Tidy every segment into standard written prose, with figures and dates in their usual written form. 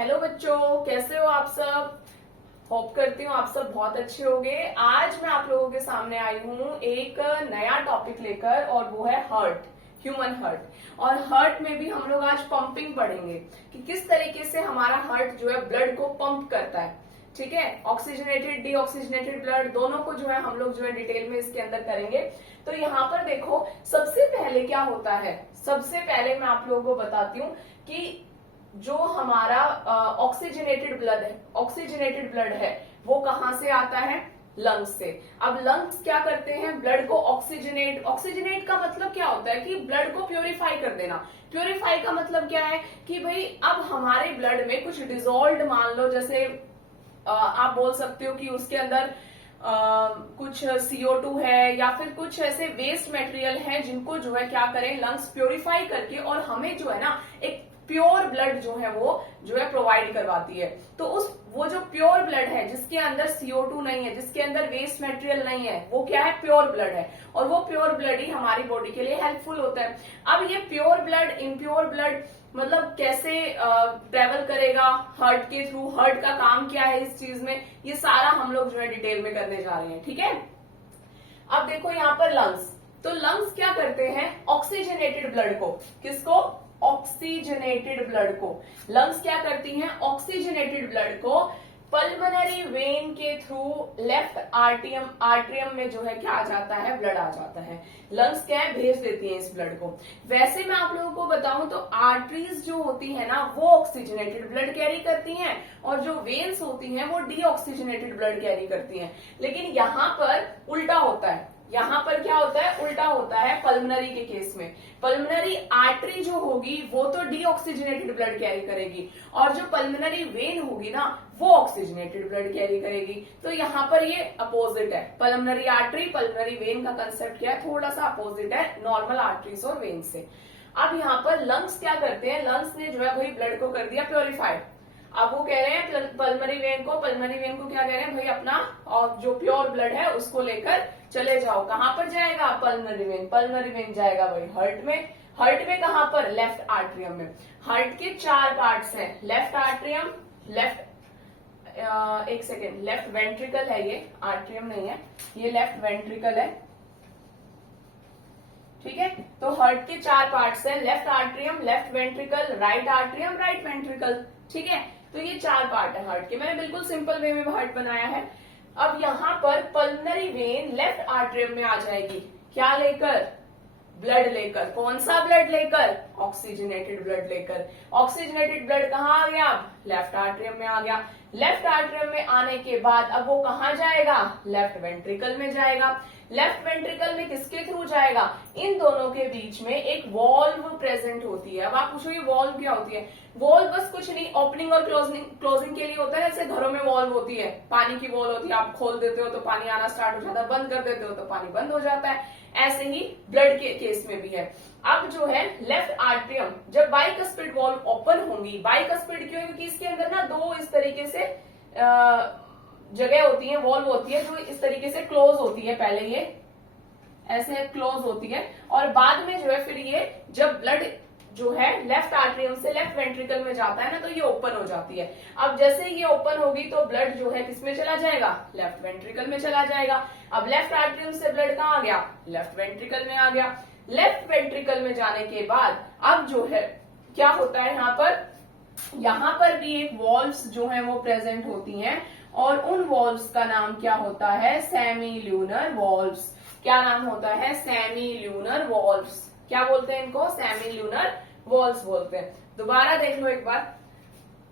Hello बच्चों, कैसे हो आप सब। होप करती हूँ आप सब बहुत अच्छे होंगे। आज मैं आप लोगों के सामने आई हूँ एक नया टॉपिक लेकर और वो है हार्ट, ह्यूमन हार्ट। और हार्ट में भी हम लोग आज पंपिंग पढ़ेंगे कि किस तरीके से हमारा हार्ट जो है ब्लड को पंप करता है। ठीक है, ऑक्सीजनेटेड डीऑक्सीजनेटेड ब्लड दोनों को जो है हम लोग जो है डिटेल में इसके अंदर करेंगे। तो यहाँ पर देखो, सबसे पहले क्या होता है, सबसे पहले मैं आप लोगों को बताती हूँ कि जो हमारा ऑक्सीजनेटेड ब्लड है वो कहाँ से आता है, लंग्स से। अब लंग्स क्या करते हैं, ब्लड को ऑक्सीजनेट का मतलब क्या होता है कि ब्लड को प्योरीफाई कर देना। प्योरीफाई का मतलब क्या है कि भाई अब हमारे ब्लड में कुछ डिजोल्व, मान लो जैसे आप बोल सकते हो कि उसके अंदर कुछ CO2 है या फिर कुछ ऐसे वेस्ट मटेरियल है जिनको जो है क्या करें, लंग्स प्योरीफाई करके और हमें जो है ना एक प्योर ब्लड जो है वो जो है प्रोवाइड करवाती है। तो वो जो प्योर ब्लड है जिसके अंदर CO2 नहीं है, जिसके अंदर वेस्ट मटेरियल नहीं है, वो क्या है, प्योर ब्लड है। और वो प्योर ब्लड ही हमारी बॉडी के लिए हेल्पफुल होता है। अब ये प्योर ब्लड इम्प्योर ब्लड मतलब कैसे ट्रेवल करेगा हार्ट के थ्रू, हार्ट का काम क्या है इस चीज में, ये सारा हम लोग जो है डिटेल में करने जा रहे हैं। ठीक है, अब देखो यहाँ पर लंग्स, तो लंग्स क्या करते हैं, ऑक्सीजनेटेड ब्लड को, किसको, ऑक्सीजनेटेड ब्लड को। लंग्स क्या करती हैं, ऑक्सीजनेटेड ब्लड को पल्मोनरी वेन के थ्रू लेफ्ट आर्ट्रियम में जो है क्या आ जाता है, ब्लड आ जाता है। लंग्स क्या है, भेज देती हैं इस ब्लड को। वैसे मैं आप लोगों को बताऊं तो आर्टरीज जो होती है ना वो ऑक्सीजनेटेड ब्लड कैरी करती हैं और जो वेन्स होती हैं वो डीऑक्सीजनेटेड ब्लड कैरी करती हैं। लेकिन यहाँ पर उल्टा होता है, यहाँ पर क्या होता है, उल्टा होता है पल्मोनरी के केस में। पल्मोनरी आर्टरी जो होगी वो तो डीऑक्सीजनेटेड ब्लड कैरी करेगी और जो पल्मोनरी वेन होगी ना वो ऑक्सीजनेटेड ब्लड कैरी करेगी। तो यहाँ पर ये अपोजिट है, पल्मोनरी आर्टरी पल्मोनरी वेन का कंसेप्ट क्या है, थोड़ा सा अपोजिट है नॉर्मल आर्टरीज और वेन से। अब यहाँ पर लंग्स क्या करते हैं, लंग्स ने जो है भाई ब्लड को कर दिया प्योरीफाइड। अब वो कह रहे हैं पल्मोनरी वेन को क्या कह रहे हैं भाई, अपना और जो प्योर ब्लड है उसको लेकर चले जाओ। कहां पर जाएगा, पल्मोनरी वेन जाएगा भाई हार्ट में। हार्ट में कहां पर, लेफ्ट आर्ट्रियम में। हार्ट के 4 पार्ट्स हैं, लेफ्ट आर्ट्रियम, लेफ्ट वेंट्रिकल है, ये आर्ट्रियम नहीं है, ये लेफ्ट वेंट्रिकल है। ठीक है, तो हार्ट के 4 पार्ट्स हैं, left atrium, left ventricle, right atrium, right ventricle. ठीक है, तो ये 4 पार्ट है हार्ट के, मैंने बिल्कुल सिंपल वे में हार्ट बनाया है। अब यहाँ पर पल्मोनरी वेन लेफ्ट आर्ट्रियम में आ जाएगी, क्या लेकर, ब्लड लेकर। कौन सा ब्लड लेकर, ऑक्सीजनेटेड ब्लड लेकर। ऑक्सीजनेटेड ब्लड कहाँ आ गया, लेफ्ट आर्ट्रियम में आ गया। लेफ्ट आर्ट्रियम में आने के बाद अब वो कहाँ जाएगा, लेफ्ट वेंट्रिकल में जाएगा। लेफ्ट वेंट्रिकल में किसके थ्रू जाएगा, इन दोनों के बीच में एक वॉल्व प्रेजेंट होती है। अब आप पूछोगे वॉल्व क्या होती है, वॉल्व बस कुछ नहीं, ओपनिंग और क्लोजिंग के लिए होता है। जैसे घरों में वॉल्व होती है, पानी की वॉल होती है, आप खोल देते हो तो पानी आना स्टार्ट हो जाता है, बंद कर देते हो तो पानी बंद हो जाता है। ऐसे ही ब्लड के केस में भी है। अब जो है लेफ्ट आर्ट्रियम, जब बाइकस्पिड वॉल्व ओपन होंगी, बाइकस्पिड क्यों, क्योंकि इसके अंदर ना दो इस तरीके से जगह होती है, वॉल्व होती है जो इस तरीके से क्लोज होती है। पहले ये ऐसे क्लोज होती है और बाद में जो है फिर ये जब ब्लड जो है लेफ्ट आर्ट्रियम से लेफ्ट वेंट्रिकल में जाता है ना तो ये ओपन हो जाती है। अब जैसे ये ओपन होगी तो ब्लड जो है किसमें चला जाएगा, लेफ्ट वेंट्रिकल में चला जाएगा। अब लेफ्ट आर्ट्रियम से ब्लड कहाँ आ गया, लेफ्ट वेंट्रिकल में आ गया। लेफ्ट वेंट्रिकल में जाने के बाद अब जो है क्या होता है, यहाँ पर भी एक वॉल्व्स जो है वो प्रेजेंट होती हैं और उन वॉल्व्स का नाम क्या होता है, सेमी ल्यूनर वॉल्व्स। क्या नाम होता है, सेमी ल्यूनर वॉल्व्स। क्या बोलते हैं इनको, सेमी ल्यूनर वॉल्व्स बोलते हैं। दोबारा देख लो एक बार,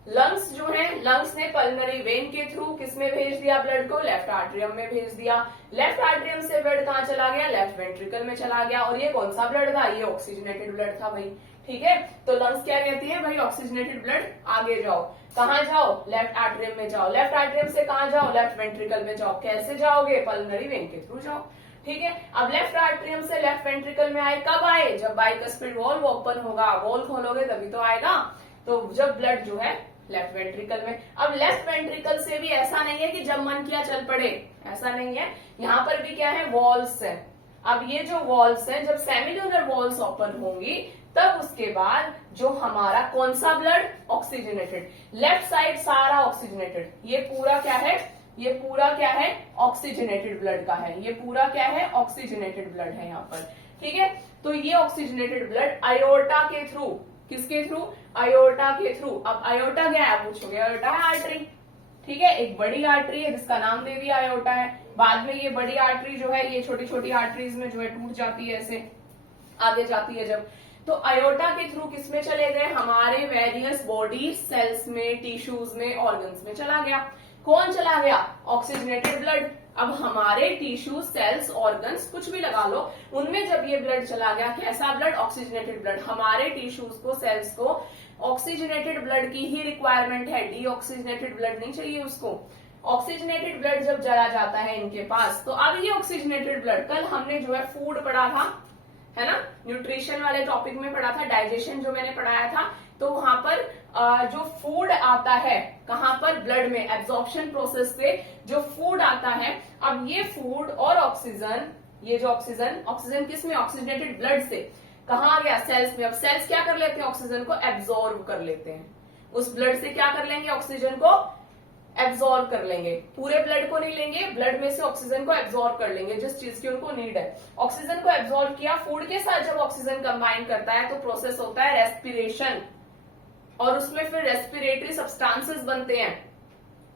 लंग्स जो है, लंग्स ने पल्मोनरी वेन के थ्रू किसमें भेज दिया ब्लड को, लेफ्ट आर्ट्रियम में भेज दिया। लेफ्ट आर्ट्रियम से ब्लड कहाँ चला गया, लेफ्ट वेंट्रिकल में चला गया। और ये कौन सा ब्लड था, ये ऑक्सीजनेटेड ब्लड था भाई। ठीक है, तो लंग्स क्या कहती है भाई, ऑक्सीजनेटेड ब्लड आगे जाओ। कहाँ जाओ, लेफ्ट आर्ट्रियम में जाओ। लेफ्ट आर्ट्रियम से कहाँ जाओ, लेफ्ट वेंट्रिकल में जाओ। कैसे जाओगे, पल्मोनरी वेन के थ्रू जाओ। ठीक है, अब लेफ्ट आर्ट्रियम से लेफ्ट वेंट्रिकल में आए, कब आए, जब बाइकस्पिड वॉल्व ओपन होगा। वॉल्व खोलोगे तभी तो आएगा, तो जब ब्लड जो है लेफ्ट वेंट्रिकल में। अब लेफ्ट वेंट्रिकल से भी ऐसा नहीं है कि जब मन किया चल पड़े, ऐसा नहीं है। यहाँ पर भी क्या है, वॉल्व्स है। अब ये जो वॉल्व्स हैं, जब सेमिल्यूनर वॉल्व्स ओपन होंगी तब उसके बाद जो हमारा कौन सा ब्लड, ऑक्सीजनेटेड, लेफ्ट साइड सारा ऑक्सीजनेटेड, ये पूरा क्या है, ये पूरा क्या है, ऑक्सीजनेटेड ब्लड का है, ये पूरा क्या है, ऑक्सीजनेटेड ब्लड है यहाँ पर, ठीक है। तो ये ऑक्सीजनेटेड ब्लड आयोटा के थ्रू, किसके थ्रू, आयोटा के थ्रू। अब आयोटा क्या है, पूछोगे, आयोटा है आर्टरी, ठीक है, एक बड़ी आर्टरी है जिसका नाम दे दिया आयोटा है। बाद में ये बड़ी आर्टरी जो है ये छोटी छोटी आर्टरीज में जो है टूट जाती है, ऐसे आगे जाती है जब, तो आयोटा के थ्रू किसमें चले गए, हमारे वेरियस बॉडी सेल्स में, टिश्यूज में, ऑर्गन्स में चला गया। कौन चला गया, ऑक्सीजनेटेड ब्लड। अब हमारे टिश्यू, सेल्स, ऑर्गन्स, कुछ भी लगा लो, उनमें जब ये ब्लड चला गया, कैसा ब्लड, ऑक्सीजनेटेड ब्लड। हमारे टिश्यूज को, सेल्स को ऑक्सीजनेटेड ब्लड की ही रिक्वायरमेंट है, डीऑक्सीजनेटेड ब्लड नहीं चाहिए उसको। ऑक्सीजनेटेड ब्लड जब चला जाता है इनके पास, तो अब ये ऑक्सीजनेटेड ब्लड, कल हमने जो है फूड पढ़ा था, है ना, न्यूट्रिशन वाले टॉपिक में पढ़ा था, डाइजेशन जो मैंने पढ़ाया था, तो वहां पर जो फूड आता है, कहां पर, ब्लड में, एब्जॉर्प्शन प्रोसेस से जो फूड आता है, अब ये फूड और ऑक्सीजन, ये जो ऑक्सीजन किस में, ऑक्सीजनेटेड ब्लड से कहां आ गया, सेल्स में। अब सेल्स क्या कर लेते हैं, ऑक्सीजन को एब्जॉर्ब कर लेते हैं, उस ब्लड से क्या कर लेंगे, ऑक्सीजन को एब्जॉर्ब कर लेंगे। पूरे ब्लड को नहीं लेंगे, ब्लड में से ऑक्सीजन को एब्जॉर्ब कर लेंगे जिस चीज की उनको नीड है। ऑक्सीजन को एब्जॉर्ब किया, फूड के साथ जब ऑक्सीजन कंबाइन करता है तो प्रोसेस होता है रेस्पिरेशन, और उसमें फिर रेस्पिरेटरी सब्सटेंसेस बनते हैं।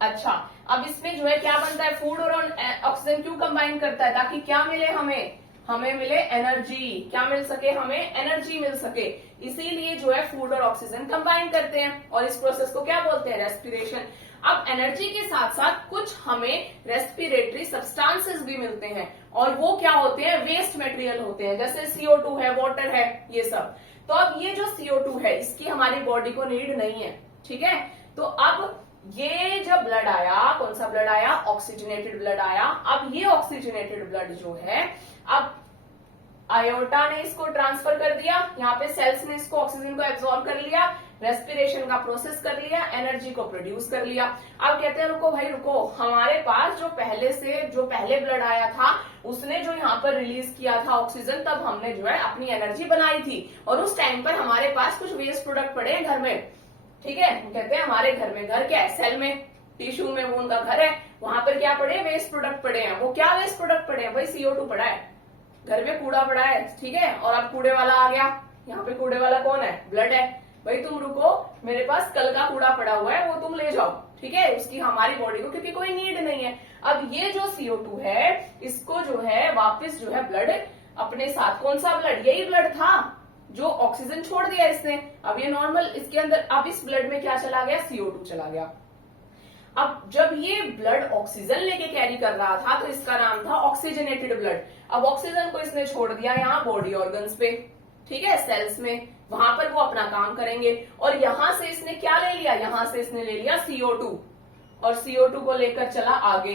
अच्छा, अब इसमें जो है क्या बनता है, फूड और ऑक्सीजन क्यों कंबाइन करता है, ताकि क्या मिले हमें, हमें मिले एनर्जी, क्या मिल सके, हमें एनर्जी मिल सके, इसीलिए जो है फूड और ऑक्सीजन कंबाइन करते हैं, और इस प्रोसेस को क्या बोलते हैं, रेस्पिरेशन। अब एनर्जी के साथ साथ कुछ हमें रेस्पिरेटरी सब्सटेंसेस भी मिलते हैं, और वो क्या होते हैं, वेस्ट मटेरियल होते हैं, जैसे CO2 है, वाटर है, ये सब। तो अब ये जो CO2 है, इसकी हमारी बॉडी को नीड नहीं है, ठीक है। तो अब ये जब ब्लड आया, कौन सा ब्लड आया, ऑक्सीजनेटेड ब्लड आया। अब ये ऑक्सीजनेटेड ब्लड जो है, अब आयोटा ने इसको ट्रांसफर कर दिया, यहाँ पे सेल्स ने इसको, ऑक्सीजन को एब्जॉर्ब कर लिया, रेस्पिरेशन का प्रोसेस कर लिया, एनर्जी को प्रोड्यूस कर लिया। अब कहते हैं रुको भाई रुको, हमारे पास जो पहले ब्लड आया था, उसने जो यहाँ पर रिलीज किया था ऑक्सीजन, तब हमने जो है अपनी एनर्जी बनाई थी, और उस टाइम पर हमारे पास कुछ वेस्ट प्रोडक्ट पड़े हैं घर में, ठीक है। कहते हैं हमारे घर में, घर क्या है, सेल में, टिश्यू में, वो उनका घर है, वहां पर क्या पड़े हैं, वेस्ट प्रोडक्ट पड़े हैं। वो क्या वेस्ट प्रोडक्ट पड़े हैं भाई, CO2 पड़ा है, घर में कूड़ा पड़ा है, ठीक है। और अब कूड़े वाला आ गया, यहाँ पे कूड़े वाला कौन है, ब्लड है। भाई तुम रुको, मेरे पास कल का कूड़ा पड़ा हुआ है, वो तुम ले जाओ, ठीक है, उसकी हमारी बॉडी को क्योंकि कोई नीड नहीं है। अब ये जो CO2 है, इसको जो है वापस जो है ब्लड अपने साथ, कौन सा ब्लड, यही ब्लड था जो ऑक्सीजन छोड़ दिया इसने, अब ये नॉर्मल, इसके अंदर अब इस ब्लड में क्या चला गया, CO2 चला गया। अब जब ये ब्लड ऑक्सीजन लेके कैरी कर रहा था, तो इसका नाम था ऑक्सीजनेटेड ब्लड। अब ऑक्सीजन को इसने छोड़ दिया यहाँ बॉडी ऑर्गन्स पे, ठीक है, सेल्स में, वहां पर वो अपना काम करेंगे। और यहां से इसने क्या ले लिया, यहां से इसने ले लिया CO2, और CO2 को लेकर चला आगे।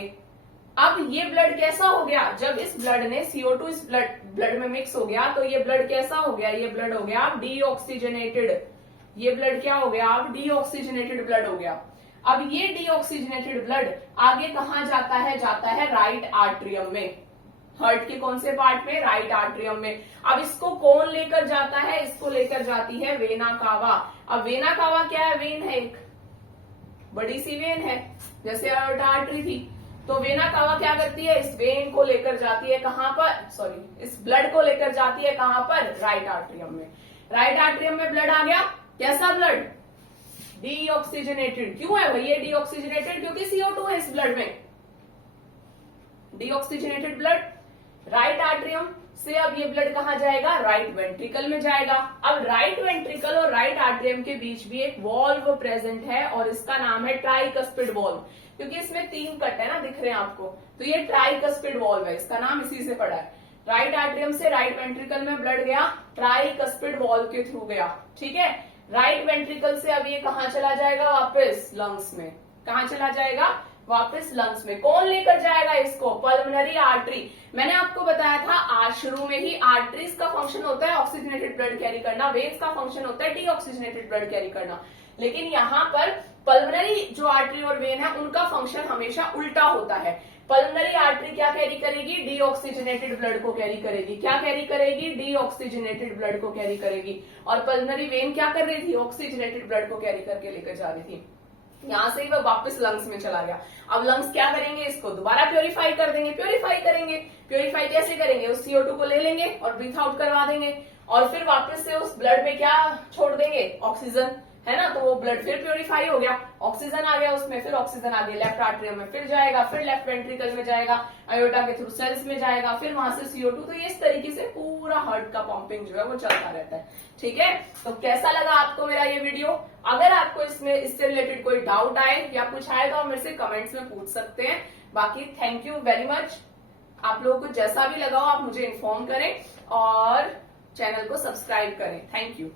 अब ये ब्लड कैसा हो गया, जब इस ब्लड ने CO2 इस ब्लड में मिक्स हो गया, तो ये ब्लड कैसा हो गया, ये ब्लड हो गया डीऑक्सीजनेटेड। ये ब्लड क्या हो गया, अब डीऑक्सीजनेटेड ब्लड हो गया। अब ये डीऑक्सीजनेटेड ब्लड आगे कहां जाता है, जाता है राइट आर्ट्रियम में, हार्ट के कौन से पार्ट में, राइट आर्ट्रियम में। अब इसको कौन लेकर जाता है, इसको लेकर जाती है वेना कावा। अब वेना कावा क्या है, वेन है, एक बड़ी सी वेन है, जैसे आयोटा आर्टरी थी। तो वेना कावा क्या करती है, इस वेन को लेकर जाती है कहां पर, सॉरी, इस ब्लड को लेकर जाती है कहां पर, राइट आर्ट्रियम में। राइट आर्ट्रियम में ब्लड आ गया, कैसा ब्लड, डीऑक्सीजनेटेड। क्यों है भैया डीऑक्सीजनेटेड, क्योंकि CO2 है इस ब्लड में, डीऑक्सीजनेटेड ब्लड। राइट आर्ट्रियम से अब ये ब्लड कहां जाएगा, राइट वेंट्रिकल में जाएगा। अब राइट वेंट्रिकल और राइट आर्ट्रियम के बीच भी एक वॉल्व प्रेजेंट है, और इसका नाम है ट्राइकस्पिड वॉल्व, क्योंकि इसमें 3 कट है ना, दिख रहे हैं आपको, तो ये ट्राइकस्पिड वॉल्व है, इसका नाम इसी से पड़ा है। राइट आर्ट्रियम से राइट वेंट्रिकल में ब्लड गया, ट्राइकस्पिड वॉल्व के थ्रू गया, ठीक है। राइट वेंट्रिकल से अब ये कहां चला जाएगा, वापस लंग्स में। कहां चला जाएगा, वापस लंग्स में। कौन लेकर जाएगा इसको, पल्मोनरी आर्टरी। मैंने आपको बताया था आज शुरू में ही, आर्टरीज का फंक्शन होता है ऑक्सीजनेटेड ब्लड कैरी करना, वेन्स का फंक्शन होता है डीऑक्सीजनेटेड ब्लड कैरी करना। लेकिन यहाँ पर पल्मोनरी जो आर्टरी और वेन है, उनका फंक्शन हमेशा उल्टा होता है। पल्मोनरी आर्टरी क्या कैरी करेगी? डीऑक्सीजनेटेड ब्लड को कैरी करेगी। क्या कैरी करेगी? डीऑक्सीजनेटेड ब्लड को कैरी करेगी। और पल्मोनरी वेन क्या कर रही थी? ऑक्सीजनेटेड ब्लड को कैरी करके लेकर जा रही थी। यहां से ही वह वापस लंग्स में चला गया। अब लंग्स क्या करेंगे? इसको दोबारा प्योरीफाई कर देंगे। प्योरीफाई करेंगे, प्योरीफाई कैसे करेंगे? उस CO2 को ले लेंगे और ब्रीथ आउट करवा देंगे और फिर वापस से उस ब्लड में क्या छोड़ देंगे? ऑक्सीजन, है ना। तो वो ब्लड फिर प्योरीफाई हो गया, ऑक्सीजन आ गया उसमें, फिर ऑक्सीजन आ गया लेफ्ट आर्टरियम में, फिर जाएगा, फिर लेफ्ट वेंट्रिकल में जाएगा, आयोटा के थ्रू सेल्स में जाएगा, फिर वहां से CO2। तो ये इस तरीके से पूरा हार्ट का पंपिंग जो है वो चलता रहता है। ठीक है, तो कैसा लगा आपको मेरा ये वीडियो? अगर आपको इससे रिलेटेड कोई डाउट आए या कुछ आए तो आप मेरे से कमेंट्स में पूछ सकते हैं। बाकी थैंक यू वेरी मच। आप लोगों को जैसा भी लगा हो आप मुझे इन्फॉर्म करें और चैनल को सब्सक्राइब करें। Thank you.